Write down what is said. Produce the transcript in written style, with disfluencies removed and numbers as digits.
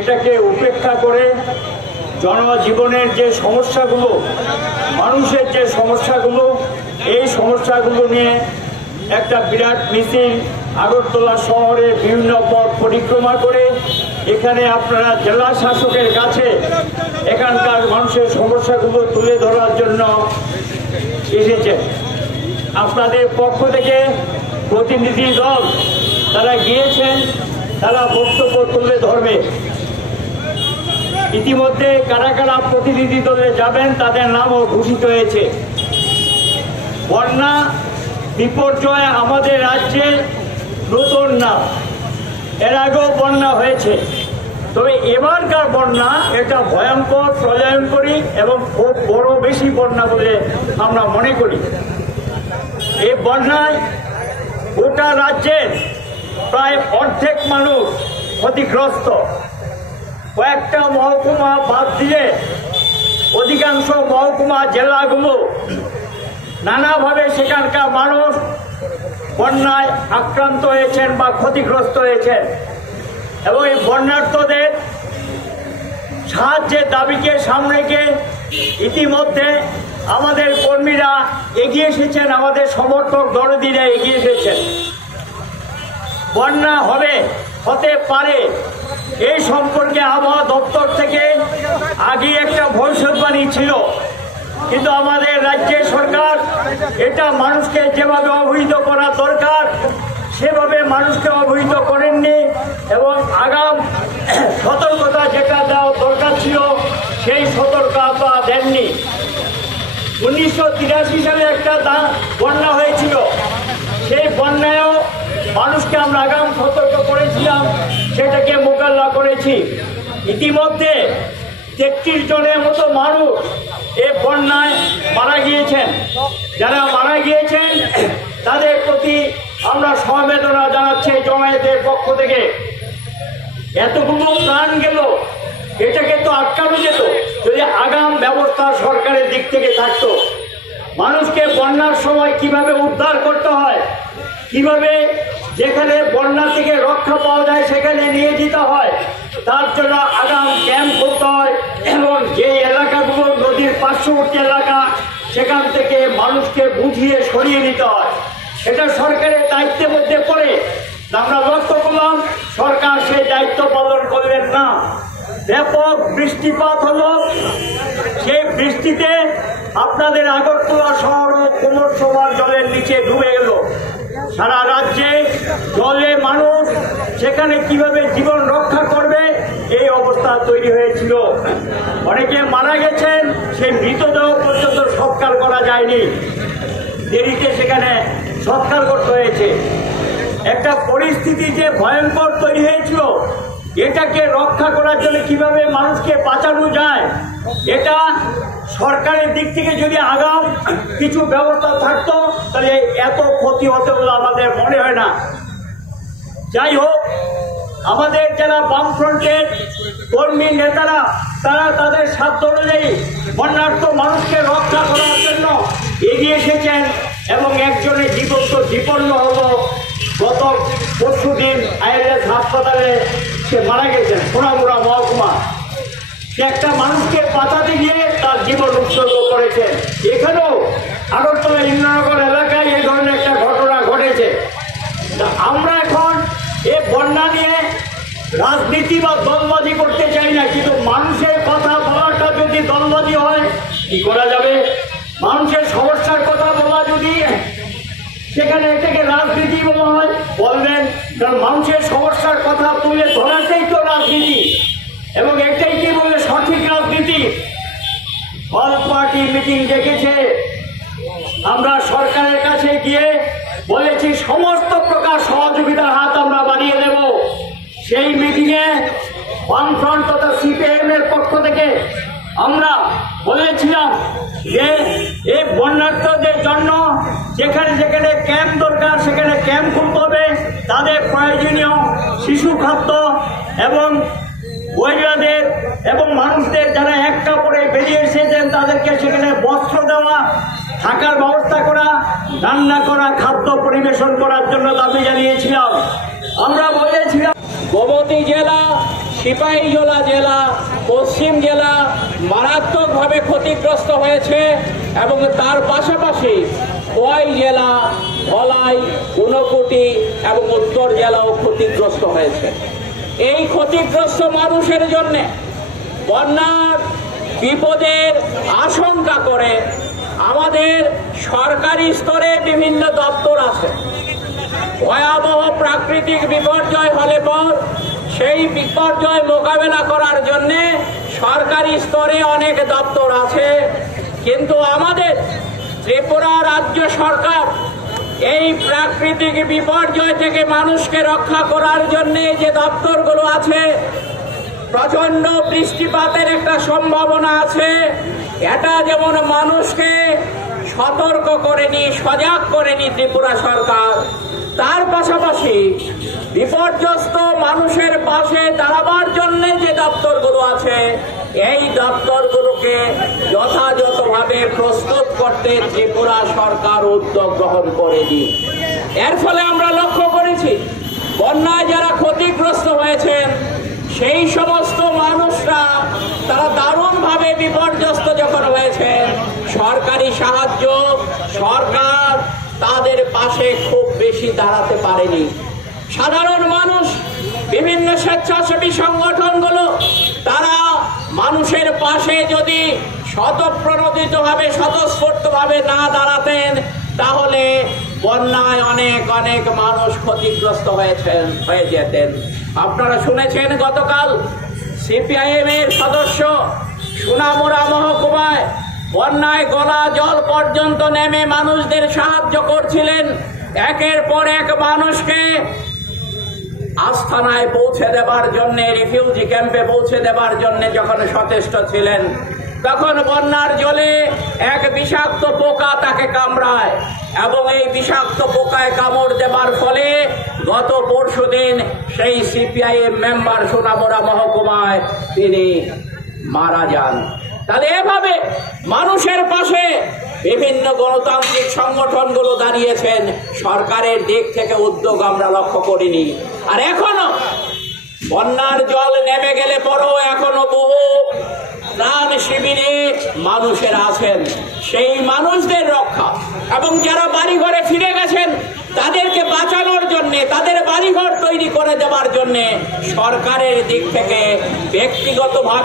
এটাকে উপেক্ষা করে জনজীবনের যে সমস্যাগুলো, মানুষের যে সমস্যাগুলো, এই সমস্যাগুলো নিয়ে একটা বিরাট মিছিল আগরতলা শহরে বিভিন্ন পথ পরিক্রমা করে এখানে আপনারা জেলা শাসকের কাছে এখানকার মানুষের সমস্যাগুলো তুলে ধরার জন্য এসেছেন। আপনাদের পক্ষ থেকে প্রতিনিধি দল তারা গিয়েছেন, তারা বক্তব্য তুলে ধরবে। ইতিমধ্যে কারা কারা প্রতিনিধি দলে যাবেন তাদের নামও ঘোষিত হয়েছে। বন্যা বিপর্যয় আমাদের রাজ্যে নতুন না, এর আগেও বন্যা হয়েছে, তবে এবারকার বন্যা এটা ভয়ঙ্কর, প্রলয়ঙ্করী এবং খুব বড় বেশি বন্যা বলে আমরা মনে করি। এই বন্যায় গোটা রাজ্যের প্রায় অর্ধেক মানুষ ক্ষতিগ্রস্ত। কয়েকটা মহকুমা বাদ দিয়ে অধিকাংশ মহকুমা জেলাগুলো নানাভাবে সেখানকার মানুষ বন্যায় আক্রান্ত হয়েছেন বা ক্ষতিগ্রস্ত হয়েছেন এবং এই বন্যার্তদের সাহায্যের দাবিকে সামনে রেখে ইতিমধ্যে আমাদের কর্মীরা এগিয়ে এসেছেন, আমাদের সমর্থক দরদিরা এগিয়ে এসেছেন। বন্যা হতে পারে এই সম্পর্কে আবহাওয়া দপ্তর থেকে আগে একটা ভবিষ্যৎবাণী ছিল, কিন্তু আমাদের রাজ্যের সরকার এটা মানুষকে যেভাবে অবহিত করা দরকার সেভাবে মানুষকে অবহিত করেননি এবং আগাম সতর্কতা যেটা দেওয়া দরকার ছিল সেই সতর্কতা দেননি। 1983 সালে একটা বন্যা হয়েছিল, সেই বন্যায়ও মানুষকে আমরা আগাম সতর্ক করেছিলাম, সেটাকে মোকাবিলা করেছি। ইতিমধ্যে 33 জনের মতো মানুষ এই বন্যায় মারা গিয়েছেন। যারা মারা গিয়েছেন তাদের প্রতি আমরা সমবেদনা জানাচ্ছি জমায়েতের পক্ষ থেকে। এতগুলো প্রাণ গেল, এটাকে তো আটকানো যেত যদি আগাম ব্যবস্থা সরকারের দিক থেকে থাকতো। মানুষকে বন্যার সময় কিভাবে উদ্ধার করতে হয়, কিভাবে যেখানে বন্যা থেকে রক্ষা পাওয়া যায় সেখানে নিয়ে যেতে হয়, তার জন্য আগাম ক্যাম্প করতে হয় এবং যে এলাকাগুলো নদীর পার্শ্ববর্তী এলাকা সেখান থেকে মানুষকে বুঝিয়ে সরিয়ে নিতে হয়। এটা সরকারের দায়িত্বের মধ্যে পড়ে। আমরা লক্ষ্য করলাম সরকার সেই দায়িত্ব পালন করলেন না। ব্যাপক বৃষ্টিপাত হলো, সেই বৃষ্টিতে আপনাদের আগরতলা শহর কোমর সমান জলের নিচে ডুবে গেল। সারা রাজ্যে জলে মানুষ সেখানে কিভাবে জীবন রক্ষা করবে এই অবস্থা তৈরি হয়েছিল। অনেকে মারা গেছেন, সেই মৃতদেহ পর্যন্ত সৎকার করা যায়নি, দেরিতে সেখানে সৎকার করতে হয়েছে। একটা পরিস্থিতি যে ভয়ঙ্কর তৈরি হয়েছিল, এটাকে রক্ষা করার জন্য কিভাবে মানুষকে বাঁচানো যায়, এটা সরকারের দিক থেকে যদি আগাম কিছু ব্যবস্থা থাকতো তাহলে এত ক্ষতি হতে বলে আমাদের মনে হয় না। যাই হোক, আমাদের যারা বামফ্রন্টের কর্মী নেতারা তারা তাদের সাধ্য অনুযায়ী বন্যার্ত মানুষকে রক্ষা করার জন্য এগিয়ে এসেছেন এবং একজনের জীবন তো বিপন্ন হলো। গত পরশুদিন আইএলএস হাসপাতালে সে মারা গেছেন, সোনামুড়া মহকুমা। সে একটা মানুষকে বাঁচাতে গিয়ে তার জীবন উৎসর্গ করেছেন। এখানেও আগরতলা ইন্দ্রনগর এলাকায় এই ধরনের একটা ঘটনা ঘটেছে। আমরা এখন এই বন্যা নিয়ে রাজনীতি বা দলবাজি করতে চাই না, কিন্তু মানুষের কথা বলাটা যদি দলবাজি হয় কি করা যাবে? মানুষের সমস্যার কথা বলা যদি সেখানে এটাকে রাজনীতি বলা হয় বলবেন, কারণ মানুষের সমস্যার কথা তুলে ধরাটাই তো রাজনীতি এবং এটাই কি বলে সঠিক রাজনীতি। অল পার্টি মিটিং ডেকেছে, আমরা সরকারের কাছে গিয়ে বলেছি সমস্ত প্রকার সহযোগিতার হাত আমরা বাড়িয়ে দেব। সেই মিটিংয়ে বামফ্রন্ট তথা সিপিএম এর পক্ষ থেকে আমরা বলেছিলাম যে এই বন্যার্তদের জন্য যেখানে যেখানে ক্যাম্প দরকার সেখানে ক্যাম্প খুলতে হবে, তাদের প্রয়োজনীয় শিশু খাদ্য এবং মহিলাদের এবং মানুষদের যারা এক কাপড়ে বেরিয়ে এসেছেন তাদেরকে সেখানে বস্ত্র দেওয়া, থাকার ব্যবস্থা করা, রান্না করা, খাদ্য পরিবেশন করার জন্য দাবি জানিয়েছিলাম। আমরা বলেছিলাম গোমতী জেলা সিপাহীজলা জেলা, পশ্চিম জেলা মারাত্মকভাবে ক্ষতিগ্রস্ত হয়েছে এবং তার পাশাপাশি খোয়াই জেলা, ধলাই, ঊনকোটি এবং উত্তর জেলাও ক্ষতিগ্রস্ত হয়েছে। এই ক্ষতিগ্রস্ত মানুষের জন্য বন্যার বিপদের আশঙ্কা করে আমাদের সরকারি স্তরে বিভিন্ন দপ্তর আছে। ভয়াবহ প্রাকৃতিক বিপর্যয় হলে পর সেই বিপর্যয় মোকাবেলা করার জন্য সরকারি স্তরে অনেক দপ্তর আছে, কিন্তু আমাদের ত্রিপুরা রাজ্য সরকার এই প্রাকৃতিক বিপর্যয় থেকে মানুষকে রক্ষা করার জন্য যে দপ্তরগুলো আছে, প্রচন্ড বৃষ্টিপাতের একটা সম্ভাবনা আছে, এটা যেমন মানুষকে সতর্ক করেনি, সজাগ করেনি ত্রিপুরা সরকার, তার পাশাপাশি বিপর্যস্ত মানুষের পাশে দাঁড়াবার জন্য যে দপ্তরগুলো আছে, এই দপ্তরগুলোকে যথাযথভাবে প্রস্তুত করতে ত্রিপুরা সরকার উদ্যোগ গ্রহণ করেনি। এর ফলে আমরা লক্ষ্য করেছি বন্যায় যারা ক্ষতিগ্রস্ত হয়েছেন সেই সমস্ত মানুষরা তারা দারুণভাবে বিপর্যস্ত যখন হয়েছে, সরকারি সাহায্য সরকার তাদের পাশে খুব বেশি দাঁড়াতে পারেনি। সাধারণ মানুষ, বিভিন্ন স্বেচ্ছাসেবী সংগঠনগুলো তারা মানুষের পাশে যদি স্বতঃপ্রণোদিতভাবে স্বতঃস্ফূর্তভাবে না দাঁড়াতেন তাহলে বন্যায় অনেক অনেক মানুষ ক্ষতিগ্রস্ত হয়ে যেতেন। আপনারা শুনেছেন গতকাল সিপিআইএম এর সদস্য সোনামুড়া মহকুমায় বন্যায় গলা জল পর্যন্ত নেমে মানুষদের সাহায্য করছিলেন। একের পর এক মানুষকে আস্থানায় পৌঁছে দেবার জন্য, রিফিউজি ক্যাম্পে পৌঁছে দেবার জন্য যখন সচেষ্ট ছিলেন, তখন বন্যার জলে এক বিষাক্ত পোকা তাকে কামড়ায় এবং এই বিষাক্ত পোকায় কামড় দেবার ফলে গত পরশুদিন সেই সিপিআইএম মেম্বার সোনামুড়া মহকুমায় তিনি মারা যান। তাহলে এভাবে মানুষের পাশে বিভিন্ন গণতান্ত্রিক সংগঠনগুলো দাঁড়িয়েছেন, সরকারের দিক থেকে উদ্যোগ আমরা লক্ষ্য করিনি। আর এখনো বন্যার জল নেমে গেলে পরও এখনো বহু ত্রাণ শিবিরে মানুষের আছেন, সেই মানুষদের রক্ষা এবং যারা বাড়িঘরে ফিরে গেছেন তাদেরকে বাঁচানোর জন্য, তাদের বাড়িঘর তৈরি করে দেওয়ার জন্য সরকারের দিক থেকে ব্যক্তিগতভাবে